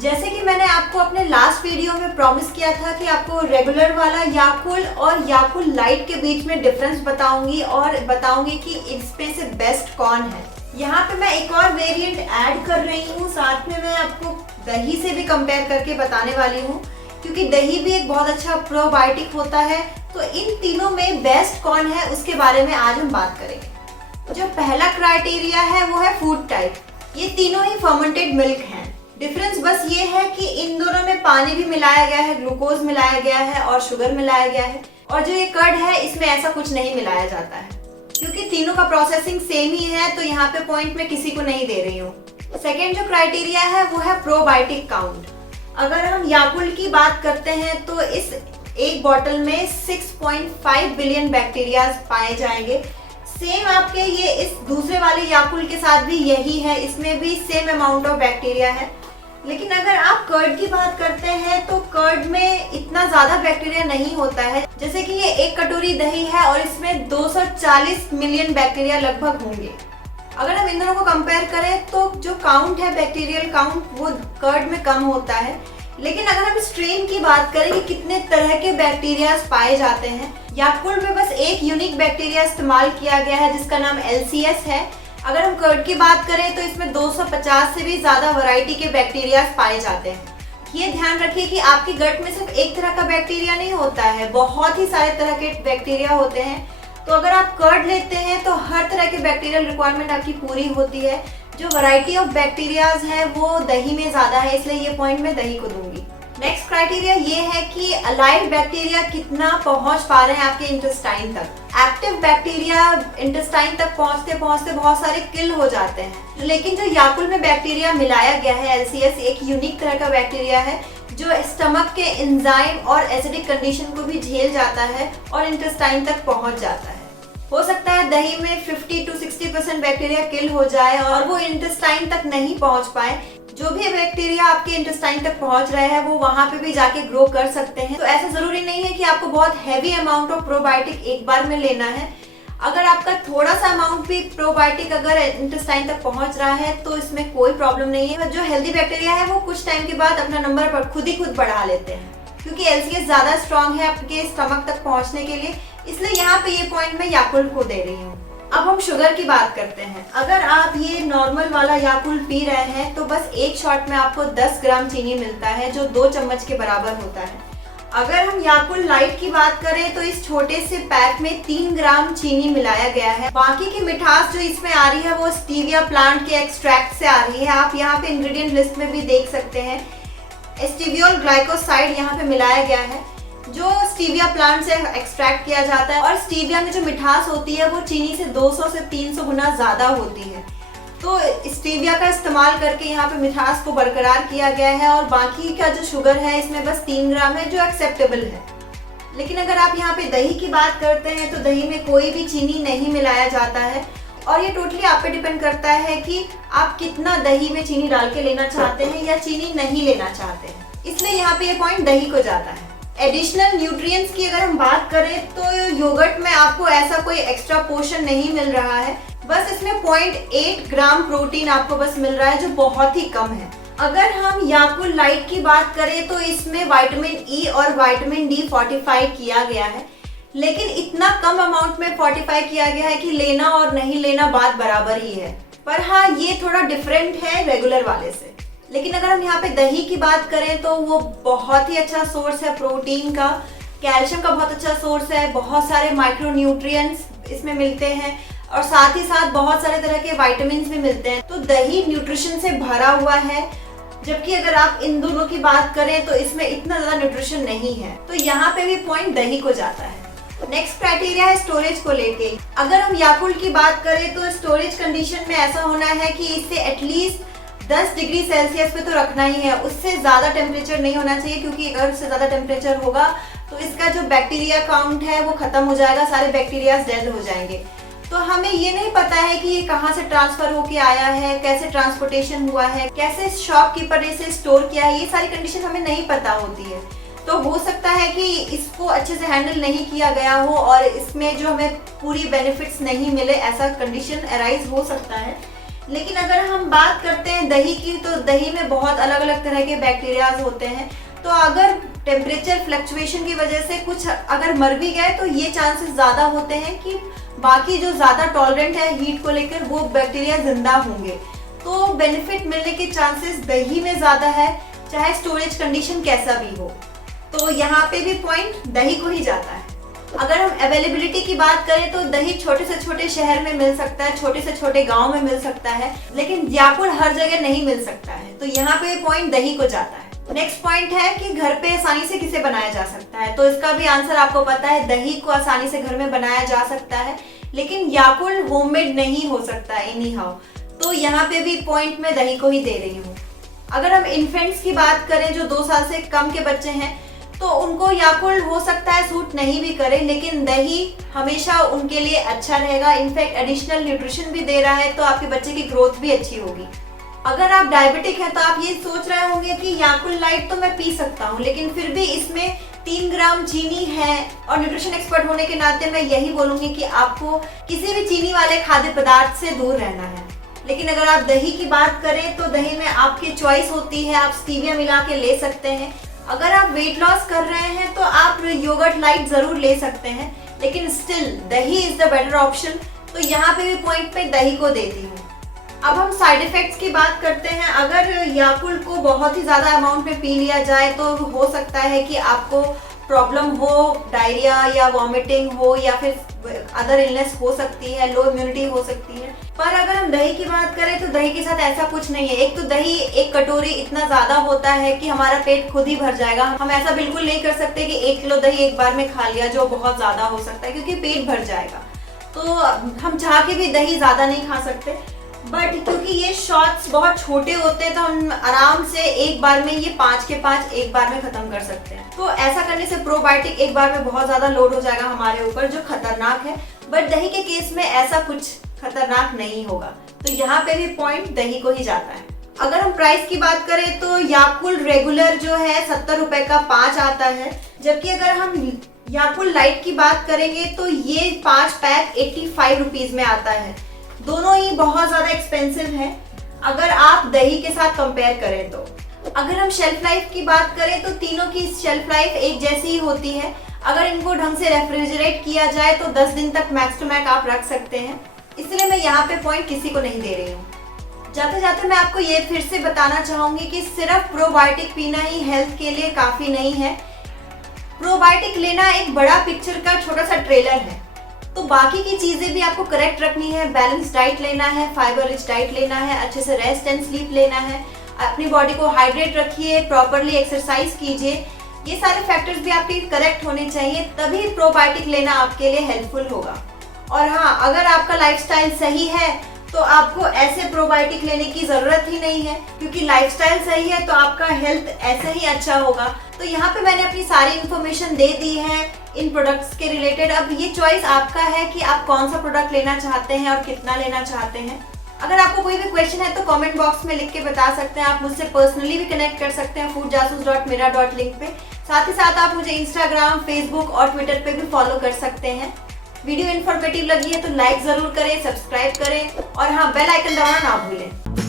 जैसे कि मैंने आपको अपने लास्ट वीडियो में प्रॉमिस किया था कि आपको रेगुलर वाला याकुल और याकुल लाइट के बीच में डिफरेंस बताऊंगी और बताऊंगी कि इसमें से बेस्ट कौन है। यहाँ पे मैं एक और वेरिएंट ऐड कर रही हूँ, साथ में मैं आपको दही से भी कंपेयर करके बताने वाली हूँ, क्योंकि दही भी एक बहुत अच्छा प्रोबायोटिक होता है। तो इन तीनों में बेस्ट कौन है उसके बारे में आज हम बात करेंगे। जो पहला क्राइटेरिया है वो है फूड टाइप। ये तीनों ही फर्मेंटेड मिल्क हैं। डिफरेंस बस ये है कि इन दोनों में पानी भी मिलाया गया है, ग्लूकोज मिलाया गया है और शुगर मिलाया गया है, और जो ये कर्ड है इसमें ऐसा कुछ नहीं मिलाया जाता है। क्योंकि तीनों का प्रोसेसिंग सेम ही है तो यहाँ पे पॉइंट मैं किसी को नहीं दे रही हूँ। सेकेंड जो क्राइटेरिया है वो है प्रोबायोटिक काउंट। अगर हम याकुल की बात करते हैं तो इस एक बॉटल में 6.5 बिलियन बैक्टीरिया पाए जाएंगे। सेम आपके ये इस दूसरे वाले याकुल के साथ भी यही है, इसमें भी सेम अमाउंट ऑफ बैक्टीरिया है। लेकिन अगर आप कर्ड की बात करते हैं तो कर्ड में इतना ज्यादा बैक्टीरिया नहीं होता है। जैसे कि ये एक कटोरी दही है और इसमें 240 मिलियन बैक्टीरिया लगभग होंगे। अगर हम इन दोनों को कंपेयर करें तो जो काउंट है, बैक्टीरियल काउंट, वो कर्ड में कम होता है। लेकिन अगर हम स्ट्रेन की बात करें कि कितने तरह के बैक्टीरिया पाए जाते हैं, याकुल में बस एक यूनिक बैक्टीरिया इस्तेमाल किया गया है जिसका नाम LCS है। अगर हम कर्ड की बात करें तो इसमें 250 से भी ज्यादा वैरायटी के बैक्टीरिया पाए जाते हैं। ये ध्यान रखिए कि आपके गट में सिर्फ एक तरह का बैक्टीरिया नहीं होता है, बहुत ही सारे तरह के बैक्टीरिया होते हैं। तो अगर आप कर्ड लेते हैं तो हर तरह के बैक्टीरियल रिक्वायरमेंट आपकी पूरी होती है। जो वैरायटी ऑफ बैक्टीरियाज है वो दही में ज्यादा है, इसलिए ये पॉइंट मैं दही को दूंगी। नेक्स्ट क्राइटेरिया ये है कि अलाइव बैक्टीरिया कितना पहुंच पा रहे हैं आपके इंटेस्टाइन तक। एक्टिव बैक्टीरिया इंटेस्टाइन तक पहुंचते पहुंचते बहुत सारे किल हो जाते हैं। लेकिन जो याकुल में बैक्टीरिया मिलाया गया है, LCS, एक यूनिक तरह का बैक्टीरिया है जो स्टमक के एंजाइम और एसिडिक कंडीशन को भी झेल जाता है और इंटेस्टाइन तक पहुंच जाता है। हो सकता है दही में 50 to 60% बैक्टीरिया किल हो जाए और वो इंटेस्टाइन तक नहीं पहुंच पाए। जो भी बैक्टीरिया आपके इंटेस्टाइन तक पहुंच रहे हैं वो वहां पे भी जाके ग्रो कर सकते हैं। तो ऐसा जरूरी नहीं है कि आपको बहुत हैवी अमाउंट ऑफ प्रोबायोटिक एक बार में लेना है। अगर आपका थोड़ा सा अमाउंट भी प्रोबायोटिक अगर इंटेस्टाइन तक पहुंच रहा है तो इसमें कोई प्रॉब्लम नहीं है। जो हेल्दी बैक्टीरिया है वो कुछ टाइम के बाद अपना नंबर पर खुद ही बढ़ा लेते हैं, क्योंकि LCS ज्यादा स्ट्रॉन्ग है आपके स्टमक तक पहुंचने के लिए। इसलिए यहाँ पे ये पॉइंट मैं याकुल को दे रही हूँ। अब हम शुगर की बात करते हैं। अगर आप ये नॉर्मल वाला याकुल पी रहे हैं तो बस एक शॉट में आपको 10 ग्राम चीनी मिलता है, जो 2 चम्मच के बराबर होता है। अगर हम याकुल लाइट की बात करें तो इस छोटे से पैक में 3 ग्राम चीनी मिलाया गया है। बाकी की मिठास जो इसमें आ रही है वो स्टीविया प्लांट के एक्सट्रैक्ट से आ रही है। आप यहाँ पे इंग्रेडिएंट लिस्ट में भी देख सकते हैं, स्टीवियोल ग्लाइकोसाइड यहाँ पे मिलाया गया है जो स्टीविया प्लांट से एक्सट्रैक्ट किया जाता है। और स्टीविया में जो मिठास होती है वो चीनी से 200 से 300 गुना ज्यादा होती है। तो स्टीविया का इस्तेमाल करके यहाँ पे मिठास को बरकरार किया गया है। और बाकी का जो शुगर है इसमें बस 3 ग्राम है, जो एक्सेप्टेबल है। लेकिन अगर आप यहाँ पे दही की बात करते हैं तो दही में कोई भी चीनी नहीं मिलाया जाता है। और ये टोटली आप पे डिपेंड करता है कि आप कितना दही में चीनी डाल के लेना चाहते हैं या चीनी नहीं लेना चाहते हैं। इसलिए यहाँ पे ये पॉइंट दही को जाता है। एडिशनल न्यूट्रिएंट्स की अगर हम बात करें तो योगर्ट में आपको ऐसा कोई एक्स्ट्रा पोर्शन नहीं मिल रहा है। बस इसमें 0.8 ग्राम प्रोटीन आपको बस मिल रहा है, जो बहुत ही कम है। अगर हम याकुल लाइट की बात करें तो इसमें विटामिन E और विटामिन D फोर्टिफाई किया गया है। लेकिन इतना कम अमाउंट में फोर्टिफाई किया गया है कि लेना और नहीं लेना बात बराबर ही है। पर हाँ, ये थोड़ा डिफरेंट है रेगुलर वाले से। लेकिन अगर हम यहाँ पे दही की बात करें तो वो बहुत ही अच्छा सोर्स है प्रोटीन का, कैल्शियम का बहुत अच्छा सोर्स है, बहुत सारे माइक्रो न्यूट्रिएंट्स इसमें मिलते हैं और साथ ही साथ बहुत सारे तरह के विटामिन भी मिलते हैं। तो दही न्यूट्रिशन से भरा हुआ है, जबकि अगर आप इन दोनों की बात करें तो इसमें इतना ज्यादा न्यूट्रिशन नहीं है। तो यहाँ पे भी पॉइंट दही को जाता है। नेक्स्ट क्राइटेरिया है स्टोरेज को लेके। अगर हम याकुल की बात करें तो स्टोरेज कंडीशन में ऐसा होना है कि इसे एटलीस्ट 10 डिग्री सेल्सियस पे तो रखना ही है। उससे ज़्यादा टेम्परेचर नहीं होना चाहिए, क्योंकि अगर उससे ज़्यादा टेम्परेचर होगा तो इसका जो बैक्टीरिया काउंट है वो खत्म हो जाएगा, सारे बैक्टीरिया डेड हो जाएंगे। तो हमें ये नहीं पता है कि ये कहाँ से ट्रांसफर होके आया है, कैसे ट्रांसपोर्टेशन हुआ है, कैसे शॉपकीपर ने इसे स्टोर किया है, ये सारी कंडीशन हमें नहीं पता होती है। तो हो सकता है कि इसको अच्छे से हैंडल नहीं किया गया हो और इसमें जो हमें पूरी बेनिफिट्स नहीं मिले, ऐसा कंडीशन अराइज हो सकता है। लेकिन अगर हम बात करते हैं दही की, तो दही में बहुत अलग अलग तरह के बैक्टीरियाज होते हैं। तो अगर टेम्परेचर फ्लक्चुएशन की वजह से कुछ अगर मर भी गए तो ये चांसेस ज़्यादा होते हैं कि बाकी जो ज़्यादा टॉलरेंट है हीट को लेकर वो बैक्टीरिया जिंदा होंगे। तो बेनिफिट मिलने के चांसेस दही में ज़्यादा है, चाहे स्टोरेज कंडीशन कैसा भी हो। तो यहाँ पे भी पॉइंट दही को ही जाता है। अगर हम अवेलेबिलिटी की बात करें तो दही छोटे से छोटे शहर में मिल सकता है, छोटे से छोटे गांव में मिल सकता है, लेकिन याकुल हर जगह नहीं मिल सकता है। तो यहाँ पे पॉइंट दही को जाता है। नेक्स्ट पॉइंट है कि घर पे आसानी से किसे बनाया जा सकता है। तो इसका भी आंसर आपको पता है, दही को आसानी से घर में बनाया जा सकता है, लेकिन याकुल होममेड नहीं हो सकता एनी हाउ। तो यहाँ पे भी पॉइंट मैं दही को ही दे रही हूँ। अगर हम इन्फेंट्स की बात करें जो 2 साल से कम के बच्चे हैं, तो उनको याकुल हो सकता है सूट नहीं भी करे, लेकिन दही हमेशा उनके लिए अच्छा रहेगा। इनफैक्ट एडिशनल न्यूट्रिशन भी दे रहा है, तो आपके बच्चे की ग्रोथ भी अच्छी होगी। अगर आप डायबिटिक हैं तो आप ये सोच रहे होंगे कि याकुल लाइट तो मैं पी सकता हूँ, लेकिन फिर भी इसमें 3 ग्राम चीनी है, और न्यूट्रिशन एक्सपर्ट होने के नाते मैं यही बोलूंगी कि आपको किसी भी चीनी वाले खाद्य पदार्थ से दूर रहना है। लेकिन अगर आप दही की बात करें तो दही में आपकी चॉइस होती है, आप स्टीविया मिला के ले सकते हैं। अगर आप वेट लॉस कर रहे हैं तो आप योगर्ट लाइट जरूर ले सकते हैं, लेकिन स्टिल दही इज द बेटर ऑप्शन। तो यहाँ पे भी पॉइंट पे दही को देती हूँ। अब हम साइड इफेक्ट्स की बात करते हैं। अगर याकुल को बहुत ही ज्यादा अमाउंट में पी लिया जाए तो हो सकता है कि आपको प्रॉब्लम हो, डायरिया या वॉमिटिंग हो, या फिर अदर इलनेस हो सकती है, लो इम्यूनिटी हो सकती है। पर अगर हम दही की बात करें तो दही के साथ ऐसा कुछ नहीं है। एक तो दही 1 कटोरी इतना ज्यादा होता है कि हमारा पेट खुद ही भर जाएगा। हम ऐसा बिल्कुल नहीं कर सकते कि 1 किलो दही एक बार में खा लिया, जो बहुत ज्यादा हो सकता है, क्योंकि पेट भर जाएगा। तो हम चाह के भी दही ज्यादा नहीं खा सकते, बट क्योंकि ये शॉट्स बहुत छोटे होते हैं तो हम आराम से एक बार में ये 5 के 5 एक बार में खत्म कर सकते हैं। तो ऐसा करने से प्रोबायोटिक एक बार में बहुत ज्यादा लोड हो जाएगा हमारे ऊपर, जो खतरनाक है। बट दही के केस में ऐसा कुछ खतरनाक नहीं होगा। तो यहाँ पे भी पॉइंट दही को ही जाता है। अगर हम प्राइस की बात करें तो याकुल रेगुलर जो है 70 रुपए का 5 आता है, जबकि अगर हम याकुल लाइट की बात करेंगे तो ये 5 पैक 85 रुपीज में आता है। दोनों ही बहुत ज्यादा एक्सपेंसिव है अगर आप दही के साथ कंपेयर करें तो। अगर हम शेल्फ लाइफ की बात करें तो तीनों की शेल्फ लाइफ एक जैसी ही होती है। अगर इनको ढंग से रेफ्रिजरेट किया जाए तो 10 दिन तक मैक्स टू मैक्स आप रख सकते हैं, इसलिए मैं यहाँ पे पॉइंट किसी को नहीं दे रही हूँ। जाते जाते मैं आपको ये फिर से बताना चाहूंगी कि सिर्फ प्रोबायोटिक पीना ही हेल्थ के लिए काफी नहीं है। प्रोबायोटिक लेना एक बड़ा पिक्चर का छोटा सा ट्रेलर है। तो बाकी की चीजें भी आपको करेक्ट रखनी है। बैलेंस डाइट लेना है, फाइबर रिच डाइट लेना है, अच्छे से रेस्ट एंड स्लीप लेना है, अपनी बॉडी को हाइड्रेट रखिए, प्रॉपरली एक्सरसाइज कीजिए। ये सारे फैक्टर्स भी आपके करेक्ट होने चाहिए, तभी प्रोबायोटिक लेना आपके लिए हेल्पफुल होगा। और हाँ, अगर आपका लाइफस्टाइल सही है तो आपको ऐसे प्रोबायोटिक लेने की जरूरत ही नहीं है, क्योंकि लाइफस्टाइल सही है तो आपका हेल्थ ऐसे ही अच्छा होगा। तो यहाँ पे मैंने अपनी सारी इन्फॉर्मेशन दे दी है इन प्रोडक्ट्स के रिलेटेड। अब ये चॉइस आपका है कि आप कौन सा प्रोडक्ट लेना चाहते हैं और कितना लेना चाहते हैं। अगर आपको कोई भी क्वेश्चन है तो कमेंट बॉक्स में लिख के बता सकते हैं। आप मुझसे पर्सनली भी कनेक्ट कर सकते हैं foodjasus.mira.link पे। साथ ही साथ आप मुझे इंस्टाग्राम, फेसबुक और ट्विटर पे भी फॉलो कर सकते हैं। वीडियो इन्फॉर्मेटिव लगी है तो लाइक जरूर करें, सब्सक्राइब करें, और हाँ, बेल आइकन दबाना ना भूलें।